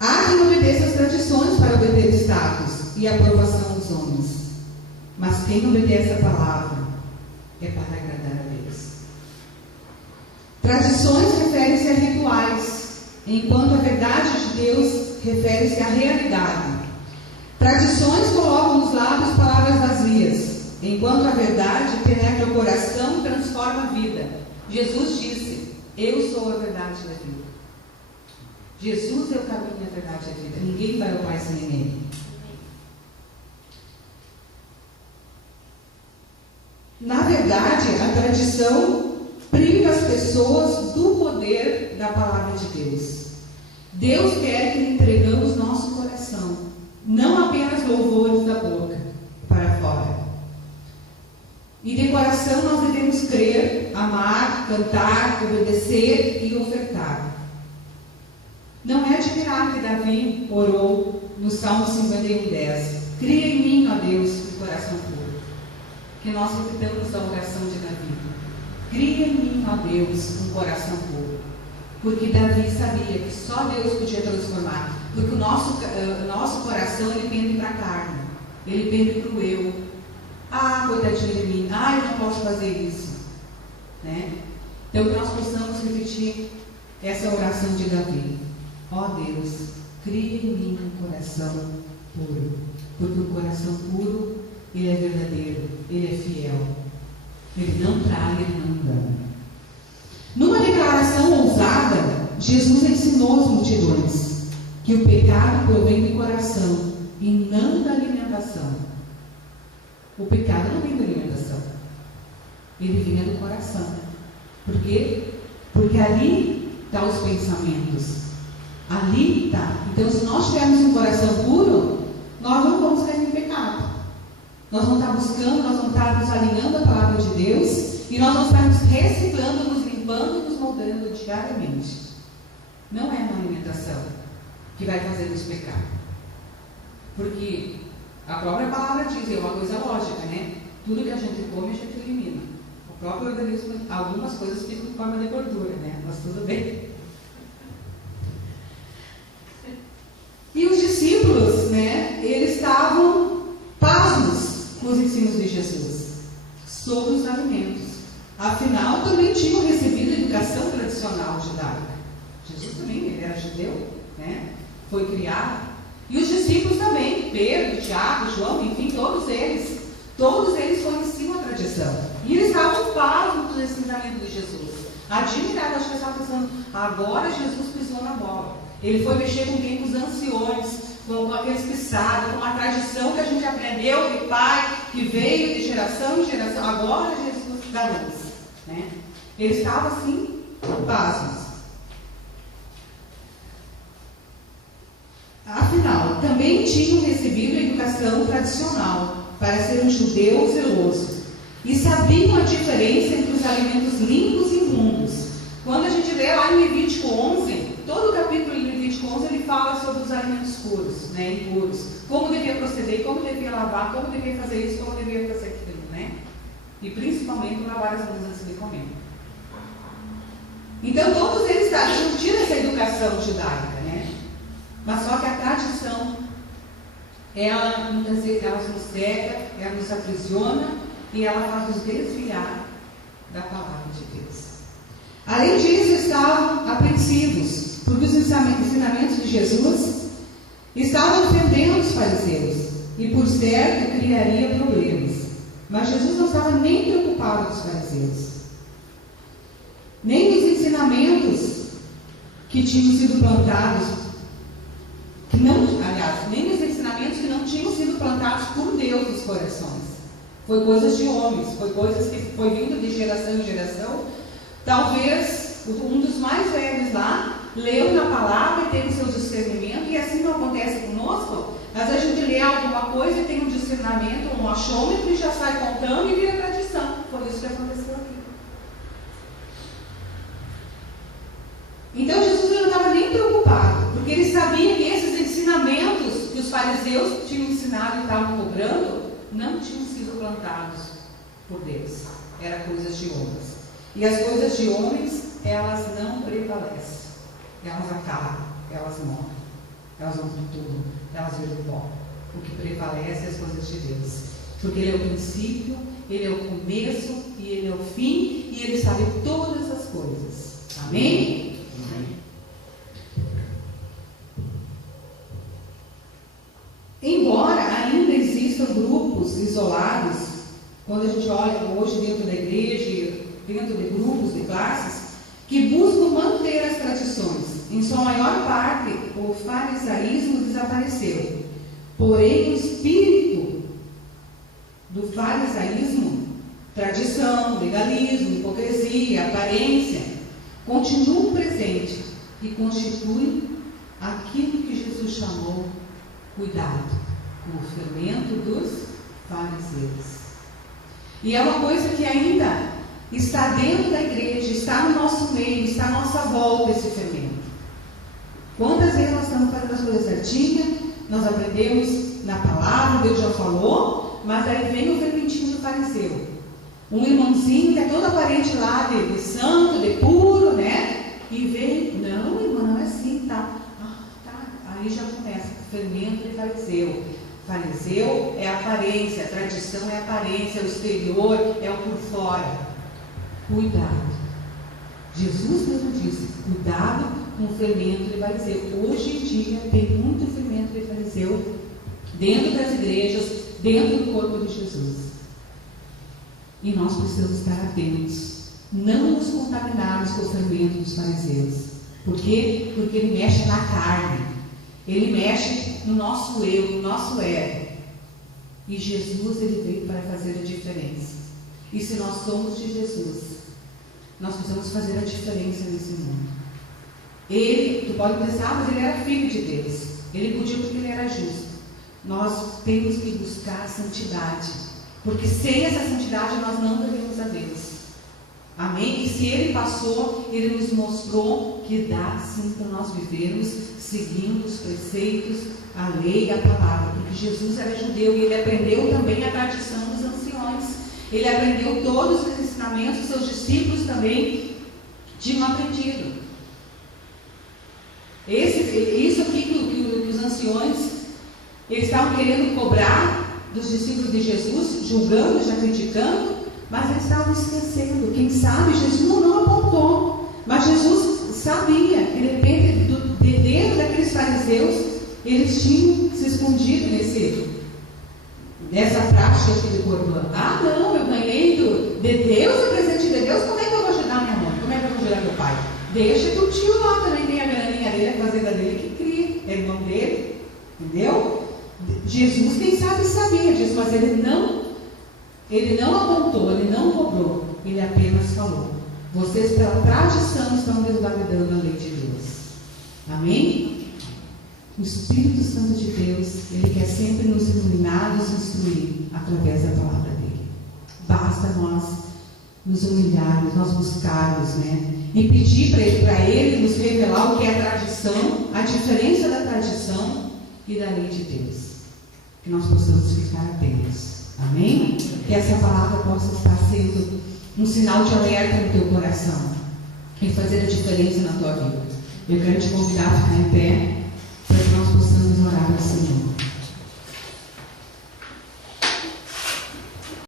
Há quem obedeça às tradições para obter status e aprovação dos homens, mas quem obedece à palavra é para agradar a Deus. Tradições referem-se a rituais, enquanto a verdade de Deus refere-se à realidade. Tradições colocam nos lábios palavras vazias, enquanto a verdade penetra o coração e transforma a vida. Jesus disse: eu sou a verdade da vida. Jesus é o caminho, a verdade e a vida. Ninguém vai ao Pai sem Ele. Na verdade, a tradição priva as pessoas do poder da palavra de Deus. Deus quer que entregamos nosso coração, não apenas louvores da boca para fora. E de coração nós devemos crer, amar, cantar, obedecer e ofertar. Não é admirar que Davi orou no Salmo 51:10. Cria em mim, ó Deus, um coração puro. Que nós repitamos a oração de Davi. Cria em mim, ó Deus, um coração puro. Porque Davi sabia que só Deus podia transformar. Porque o nosso coração, ele pende para a carne. Ele pende para o eu. Ah, coitadinho de mim. Ah, eu não posso fazer isso. Né? Então, que nós possamos repetir essa oração de Davi. Ó Deus, cria em mim um coração puro. Porque o coração puro, ele é verdadeiro, ele é fiel. Ele não trai, ele não engana. Numa declaração ousada, Jesus ensinou às multidões que o pecado provém do coração e não da alimentação. O pecado não vem da alimentação, ele vem do coração. Por quê? Porque ali estão os pensamentos. Ali está. Então, se nós tivermos um coração puro, nós não vamos cair em pecado. Nós vamos estar buscando, nós vamos estar nos alinhando à palavra de Deus e nós vamos estar nos reciclando, nos limpando e nos moldando diariamente. Não é na alimentação que vai fazer nos pecar. Porque a própria palavra diz, é uma coisa lógica, né? Tudo que a gente come, a gente elimina. O próprio organismo, algumas coisas ficam em forma de gordura, né? Mas tudo bem. E os discípulos, né? Eles estavam pasmos com os ensinos de Jesus sobre os alimentos. Afinal, também tinham recebido a educação tradicional judaica. Jesus também, ele era judeu, né? Foi criado. E os discípulos também, Pedro, Tiago, João, enfim, todos eles conheciam a tradição. E eles estavam pasmos do ensinamento de Jesus. Admirados, acho que eles estavam pensando, agora Jesus pisou na bola. Ele foi mexer com quem? Com os anciões, com aqueles que sabem, com uma tradição que a gente aprendeu de pai, que veio de geração em geração. Agora Jesus dá luz. Né? Eles estavam assim, pasmos. Afinal, também tinham recebido a educação tradicional para ser um judeu zeloso e sabiam a diferença entre os alimentos limpos e imundos. Quando a gente lê lá em Levítico 11, todo o capítulo de Levítico 11 ele fala sobre os alimentos puros, né, impuros, como devia proceder, como devia lavar, como devia fazer isso, como devia fazer aquilo, né? E principalmente lavar as mãos antes de comer. Então todos eles tiram essa educação judaica, né? Mas só que a tradição, ela muitas vezes ela nos cega, ela nos aprisiona e ela faz nos desviar da palavra de Deus. Além disso, estavam apreensivos, porque os ensinamentos de Jesus estavam ofendendo os fariseus e, por certo, criaria problemas. Mas Jesus não estava nem preocupado com os fariseus, nem nos ensinamentos que tinham sido plantados. Nem nos ensinamentos que não tinham sido plantados por Deus nos corações. Foi coisas de homens, foi coisas que foi vindo de geração em geração. Talvez um dos mais velhos lá leu na palavra e teve seu discernimento, e assim não acontece conosco. Às vezes a gente lê alguma coisa e tem um discernimento, um achômetro e já sai contando e vira tradição. Foi isso que aconteceu aqui. Então Jesus não estava nem preocupado, porque ele sabia que esses ensinamentos que os fariseus tinham ensinado e estavam cobrando não tinham sido plantados por Deus. Eram coisas de homens. E as coisas de homens, elas não prevalecem. Elas acabam, elas morrem. elas vão para tudo, elas viram pó. O que prevalece é as coisas de Deus. Porque Ele é o princípio, Ele é o começo e Ele é o fim, e Ele sabe todas as coisas. Amém? Amém. Embora ainda existam grupos isolados, quando a gente olha hoje dentro da igreja, dentro de grupos, de classes, que buscam manter as tradições, em sua maior parte, o farisaísmo desapareceu. Porém, o espírito do farisaísmo, tradição, legalismo, hipocrisia, aparência, continuam presentes e constituem aquilo que Jesus chamou cuidado com o fermento dos fariseus. E é uma coisa que ainda está dentro da igreja, está no nosso meio, está à nossa volta esse fermento. Quantas vezes nós estamos fazendo as coisas certinhas, nós aprendemos na palavra, Deus já falou, mas aí vem o fermentinho do fariseu. Um irmãozinho que é todo aparente lá de santo, de puro, né? E vem, não, irmão, não é assim, tá? Aí já começa o fermento de fariseu. Fariseu é a aparência, a tradição é a aparência, o exterior é o por fora. Cuidado. Jesus mesmo disse, cuidado com o fermento de fariseu. Hoje em dia tem muito fermento de fariseu dentro das igrejas, dentro do corpo de Jesus. E nós precisamos estar atentos. Não nos contaminarmos com o fermento dos fariseus. Por quê? Porque ele mexe na carne. Ele mexe no nosso eu, no nosso ego. E Jesus, ele veio para fazer a diferença. E se nós somos de Jesus, nós precisamos fazer a diferença nesse mundo. Tu pode pensar, mas ele era filho de Deus. Ele podia porque ele era justo. Nós temos que buscar a santidade. Porque sem essa santidade nós não veremos a Deus. Amém? E se Ele passou, Ele nos mostrou que dá sim para nós vivermos seguindo os preceitos, a lei e a palavra. Porque Jesus era judeu e Ele aprendeu também a tradição dos anciões. Ele aprendeu todos os ensinamentos que seus discípulos também tinham aprendido. Isso aqui que os anciões eles estavam querendo cobrar dos discípulos de Jesus, julgando, já criticando, mas eles estavam esquecendo. Quem sabe Jesus não apontou, mas Jesus sabia que de repente dentro daqueles fariseus eles tinham se escondido nessa prática de corbã. Ah não, eu ganhei de Deus, o presente de Deus, como é que eu vou ajudar minha mãe? Como é que eu vou ajudar meu pai? Deixa que o tio lá também tem a graninha dele, a fazenda dele que cria, é irmão dele, entendeu? Jesus, quem sabe, sabia disso, mas ele não apontou, ele não cobrou, ele apenas falou. Vocês, pela tradição, estão desvalidando a lei de Deus. Amém? O Espírito Santo de Deus, ele quer sempre nos iluminar, nos instruir através da palavra dele. Basta nós nos humilharmos, nós buscarmos, né? E pedir para ele nos revelar o que é a tradição, a diferença da tradição e da lei de Deus. Que nós possamos ficar atentos. Amém? Que essa palavra possa estar sendo um sinal de alerta no teu coração e fazer a diferença na tua vida. Eu quero te convidar a ficar em pé para que nós possamos orar ao Senhor.